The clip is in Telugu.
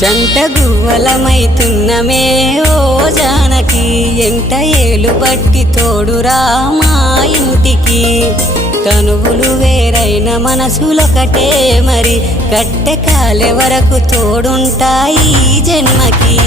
జంట గువ్వలమైతున్నమే ఓ జానకి ఎంట ఏలు బట్టి తోడురా మా ఇంటికి తనువులు వేరైన మనసులొకటే మరి కట్టె కాలే వరకు తోడుంటాయి జన్మకి